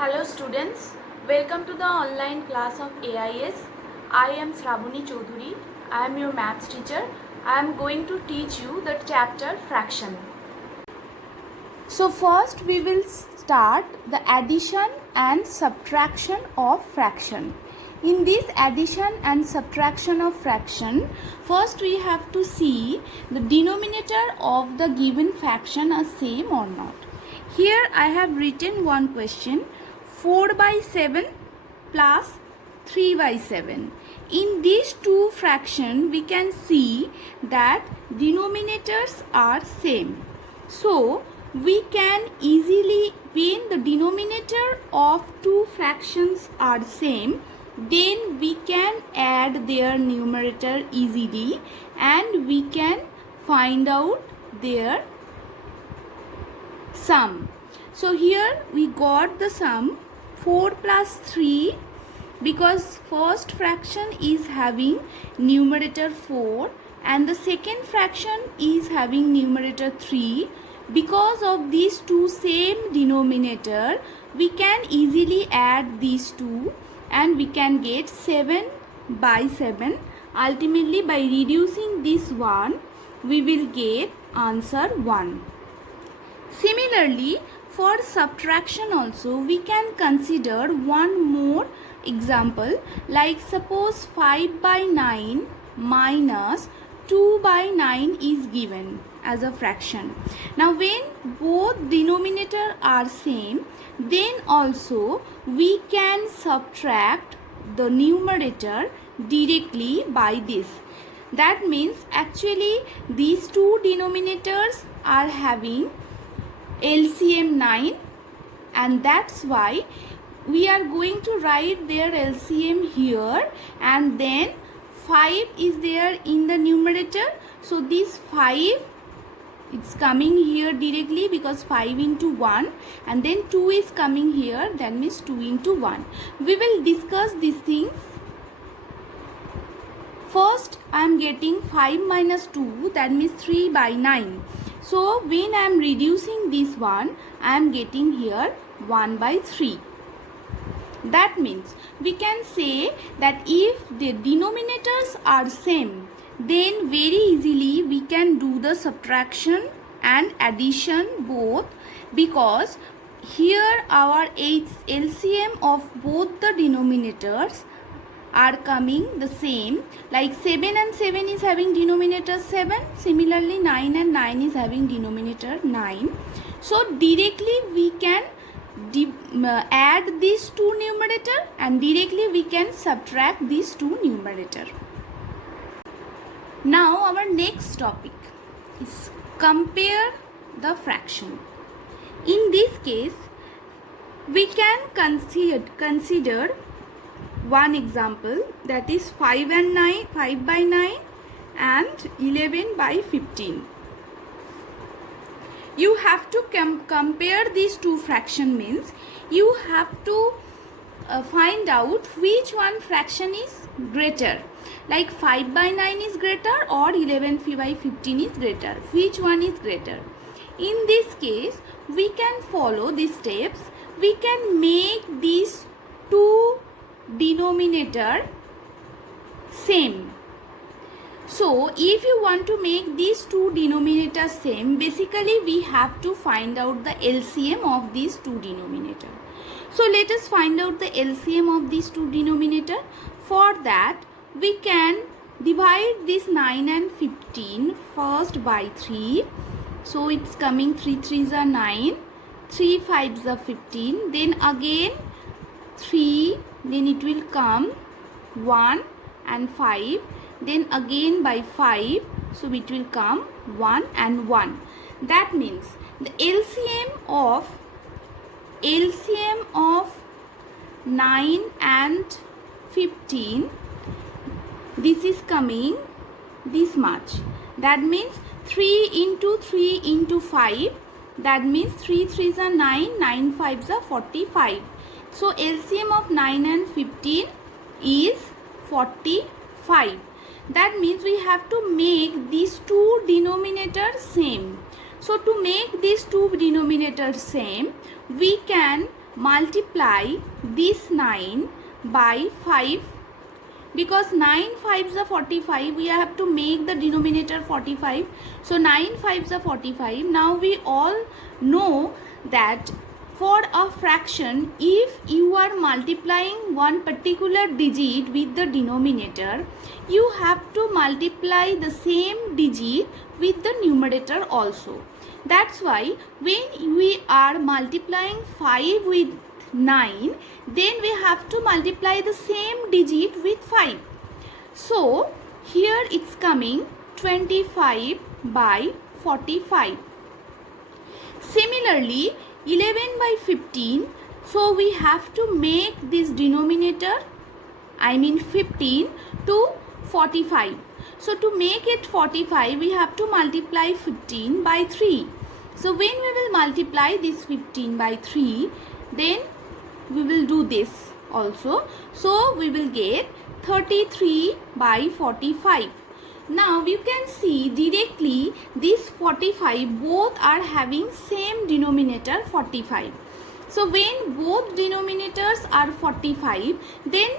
Hello students, welcome to the online class of AIS. I am Shravani Choudhury. I am your maths teacher. I am going to teach you the chapter fraction. So first we will start the addition and subtraction of fraction. In this addition and subtraction of fraction, first we have to see the denominator of the given fraction are same or not. Here I have written one question, 4 by 7 plus 3 by 7. In these two fractions we can see that denominators are same. So we can easily, when the denominator of two fractions are same, then we can add their numerator easily and we can find out their sum. So here we got the sum 4 plus 3, because first fraction is having numerator 4 and the second fraction is having numerator 3. Because of these two same denominator, we can easily add these two and we can get 7 by 7. Ultimately, by reducing this one, we will get answer 1. Similarly, for subtraction also, we can consider one more example, like suppose 5 by 9 minus 2 by 9 is given as a fraction. Now when both denominator are same, then also we can subtract the numerator directly by this. That means actually these two denominators are having LCM 9 and that's why we are going to write their LCM here, and then 5 is there in the numerator. So this 5, it's coming here directly because 5 into 1, and then 2 is coming here, that means 2 into 1. We will discuss these things. First I am getting 5 minus 2, that means 3 by 9. So when I am reducing this one, I am getting here 1 by 3. That means we can say that if the denominators are same, then very easily we can do the subtraction and addition both, because here our LCM of both the denominators are coming the same, like 7 and 7 is having denominator 7, similarly 9 and 9 is having denominator 9. So directly we can add these two numerator and directly we can subtract these two numerator. Now our next topic is compare the fraction. In this case we can consider one example, that is 5 by 9 and 11 by 15. You have to compare these two fraction, means you have to find out which one fraction is greater, like 5 by 9 is greater or 11 by 15 is greater, which one is greater. In this case we can follow these steps. We can make these two denominator same. So if you want to make these two denominators same, basically we have to find out the LCM of these two denominator. So let us find out the LCM of these two denominator. For that we can divide this 9 and 15 first by 3. So it's coming 3 3s are 9, 3 5s are 15, then again 3, then it will come 1 and 5, then again by 5, so it will come 1 and 1. That means the LCM of 9 and 15, this is coming this much. That means 3 into 3 into 5, that means 3 3s are 9, 9 5s are 45. So LCM of 9 and 15 is 45. That means we have to make these two denominators same. So to make these two denominators same, we can multiply this 9 by 5, because 9 5s are 45, we have to make the denominator 45. So 9 5s are 45. Now we all know that for a fraction, if you are multiplying one particular digit with the denominator, you have to multiply the same digit with the numerator also. That's why when we are multiplying 5 with 9, then we have to multiply the same digit with 5. So here it's coming 25 by 45. Similarly, 11 by 15, so we have to make this denominator, 15, to 45. So to make it 45, we have to multiply 15 by 3. So when we will multiply this 15 by 3, then we will do this also. So we will get 33 by 45. Now you can see directly this 45, both are having same denominator 45. So when both denominators are 45, then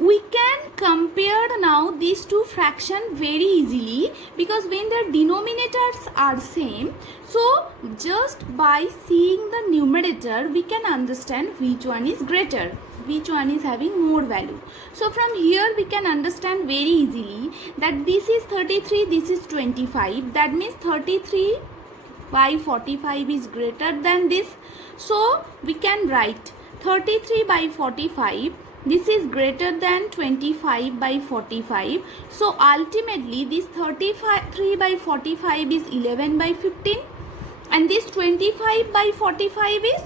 we can compare now these two fractions very easily, because when their denominators are same, so just by seeing the numerator we can understand which one is greater, which one is having more value. So from here we can understand very easily that this is 33, this is 25. That means 33 by 45 is greater than this. So we can write 33 by 45. This is greater than 25 by 45. So ultimately this 33 by 45 is 11 by 15. And this 25 by 45 is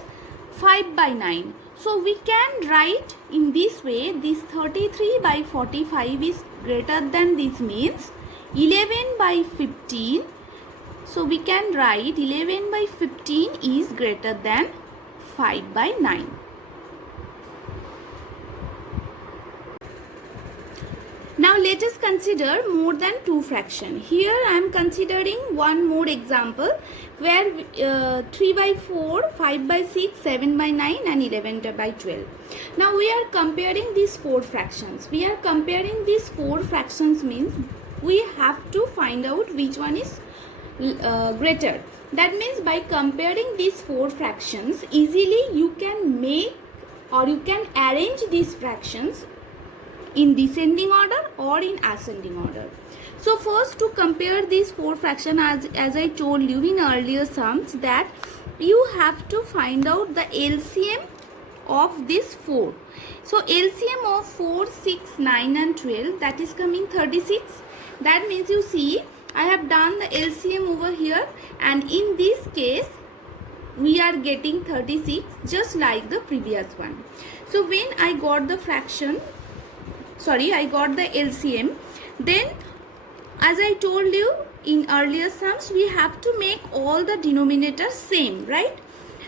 5 by 9. So we can write in this way, this 33 by 45 is greater than this, means 11 by 15. So we can write 11 by 15 is greater than 5 by 9. Now let us consider more than two fractions. Here I am considering one more example where 3 by 4, 5 by 6, 7 by 9 and 11 by 12. Now we are comparing these four fractions. We are comparing these four fractions means we have to find out which one is greater. That means by comparing these four fractions, easily you can make or you can arrange these fractions in descending order or in ascending order. So first, to compare these four fractions, as I told you in earlier sums, that you have to find out the LCM of this 4. So LCM of 4, 6, 9 and 12, that is coming 36. That means you see I have done the LCM over here, and in this case we are getting 36 just like the previous one. So when I got the LCM, then as I told you in earlier sums, we have to make all the denominators same, right?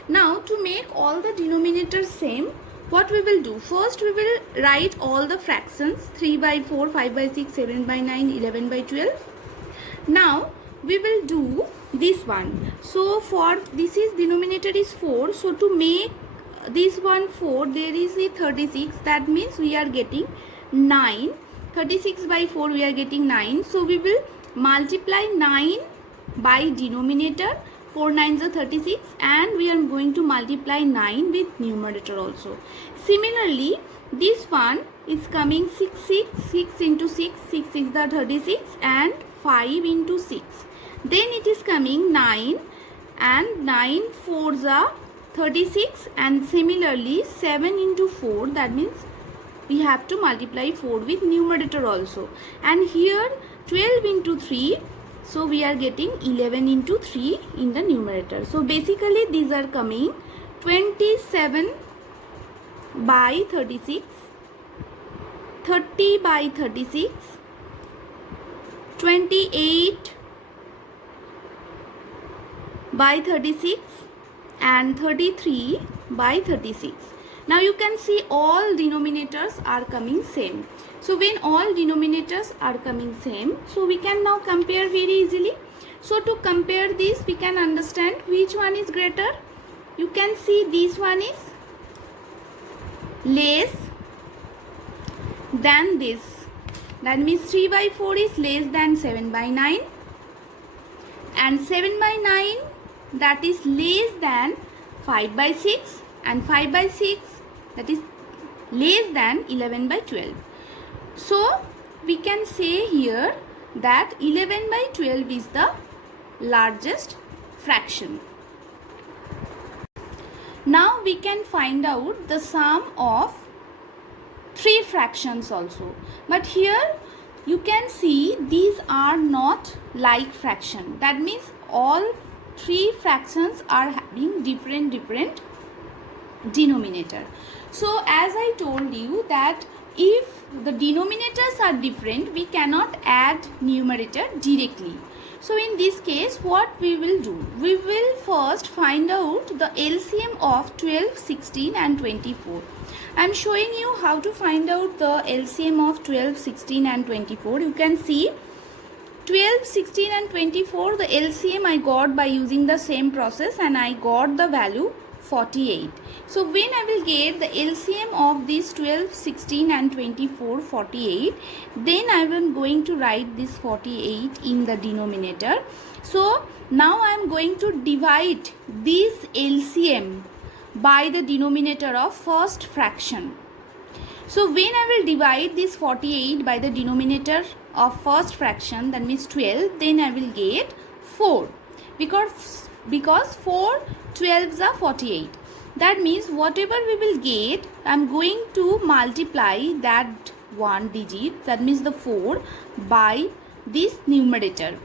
Now to make all the denominators same, what we will do? First we will write all the fractions, 3 by 4, 5 by 6, 7 by 9, 11 by 12. Now we will do this one. So for this is denominator is 4. So to make this one 4, there is a 36. That means we are getting 9. 36 by 4 we are getting 9. So we will multiply 9 by denominator. 4 9s are 36, and we are going to multiply 9 with numerator also. Similarly, this one is coming 6 into 6, 6 6 are 36 and 5 into 6. Then it is coming 9 and 9 4s are 36, and similarly 7 into 4, that means we have to multiply 4 with numerator also. And here 12 into 3, so we are getting 11 into 3 in the numerator. So basically these are coming 27 by 36, 30 by 36, 28 by 36 and 33 by 36. Now you can see all denominators are coming same. So when all denominators are coming same, so we can now compare very easily. So to compare this, we can understand which one is greater. You can see this one is less than this. That means 3 by 4 is less than 7 by 9, and 7 by 9 that is less than 5 by 6, and 5 by 6 that is less than 11 by 12. So we can say here that 11 by 12 is the largest fraction. Now we can find out the sum of three fractions also. But here you can see these are not like fraction. That means all three fractions are having different denominator. So as I told you that if the denominators are different, we cannot add numerator directly. So in this case, what we will do? We will first find out the LCM of 12, 16 and 24. I am showing you how to find out the LCM of 12, 16 and 24. You can see 12, 16 and 24, the LCM I got by using the same process, and I got the value 48. So when I will get the LCM of these 12, 16 and 24, 48, then I am going to write this 48 in the denominator. So now I am going to divide this LCM by the denominator of first fraction. So when I will divide this 48 by the denominator of first fraction, that means 12, then I will get 4, because 4 12s are 48. That means whatever we will get, I am going to multiply that one digit, that means the 4, by this numerator.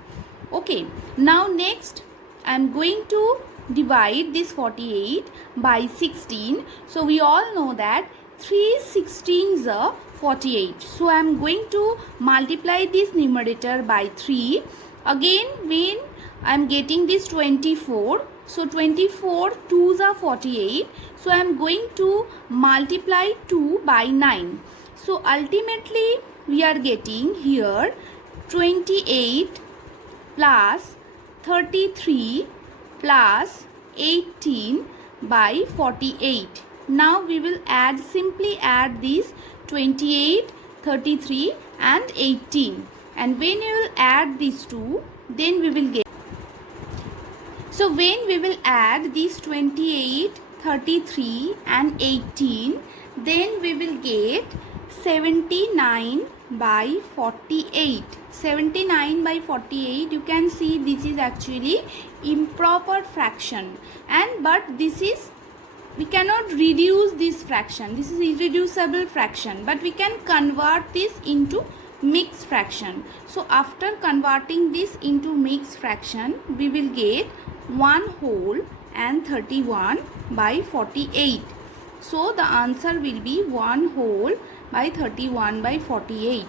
Okay, now next I am going to divide this 48 by 16. So we all know that 3 16s are 48. So I am going to multiply this numerator by 3. Again, when I am getting this 24, so 24 2s are 48. So I am going to multiply 2 by 9. So ultimately we are getting here 28 plus 33 plus 18 by 48. Now we will simply add these 28, 33 and 18. And when you will add these two, then we will get. So when we will add these 28, 33 and 18, then we will get 79 by 48. 79 by 48, you can see this is actually improper fraction, but this is, we cannot reduce this fraction. This is irreducible fraction, but we can convert this into mixed fraction. So after converting this into mixed fraction, we will get 1 whole and 31 by 48. So the answer will be 1 whole by 31 by 48.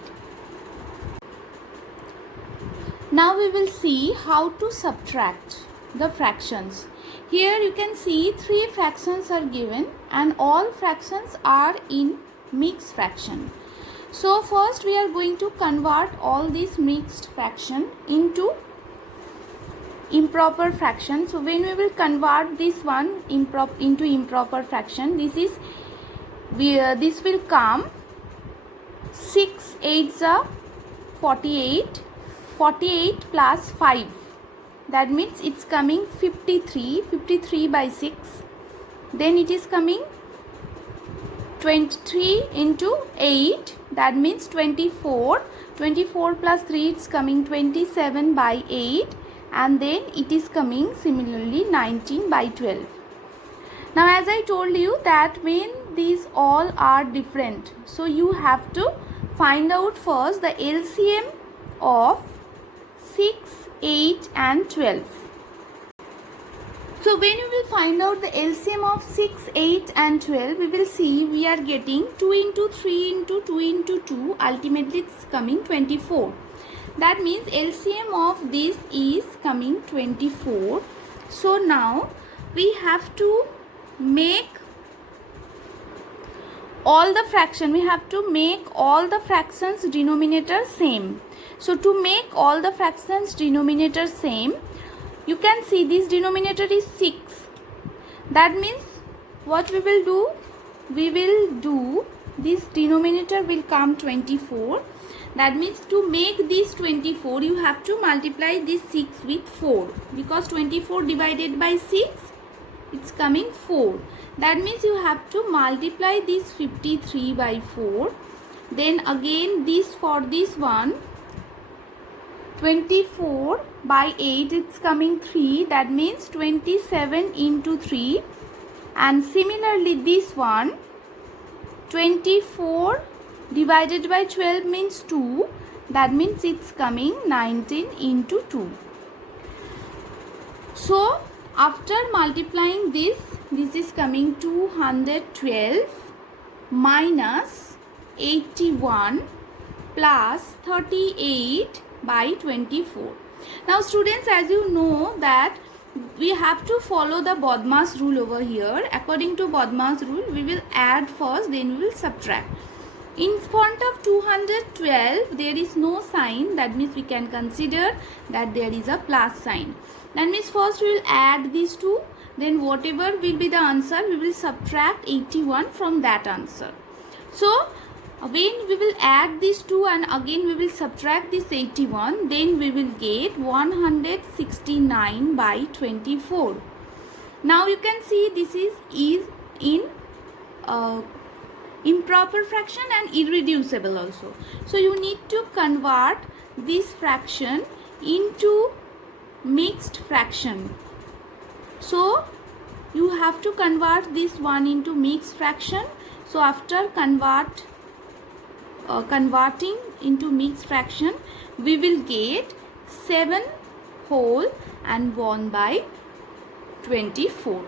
Now we will see how to subtract the fractions. Here you can see 3 fractions are given and all fractions are in mixed fraction. So first we are going to convert all these mixed fraction into improper fraction. So when we will convert this one into improper fraction, this will come 6 8s are 48. 48 plus 5, that means it's coming 53 by 6. Then it is coming 23 into 8, that means 24 plus 3, it's coming 27 by 8, and then it is coming similarly 19 by 12. Now as I told you that when these all are different, so you have to find out first the LCM of 6, 8 and 12. So when we will find out the LCM of 6, 8 and 12, we will see we are getting 2 into 3 into 2 into 2, ultimately it's coming 24. That means LCM of this is coming 24. So now we have to make all the fraction, we have to make all the fractions denominator same. So to make all the fractions denominator same, you can see this denominator is 6. That means what we will do, we will do this denominator will come 24. That means to make this 24 you have to multiply this 6 with 4, because 24 divided by 6 it's coming 4. That means you have to multiply this 53 by 4. Then again this for this one 24 by 8 it's coming 3. That means 27 into 3. And similarly this one 24 divided by 12 means 2. That means it's coming 19 into 2. So after multiplying this is coming 212 minus 81 plus 38 by 24. Now students, as you know that we have to follow the BODMAS rule over here. According to BODMAS rule, we will add first, then we will subtract. In front of 212 there is no sign, that means we can consider that there is a plus sign. That means first we will add these two, then whatever will be the answer we will subtract 81 from that answer. So when we will add these two and again we will subtract this 81, then we will get 169 by 24. Now you can see this is in improper fraction and irreducible also. So you need to convert this fraction into mixed fraction. So you have to convert this one into mixed fraction. So after converting into mixed fraction, we will get 7 whole and 1 by 24.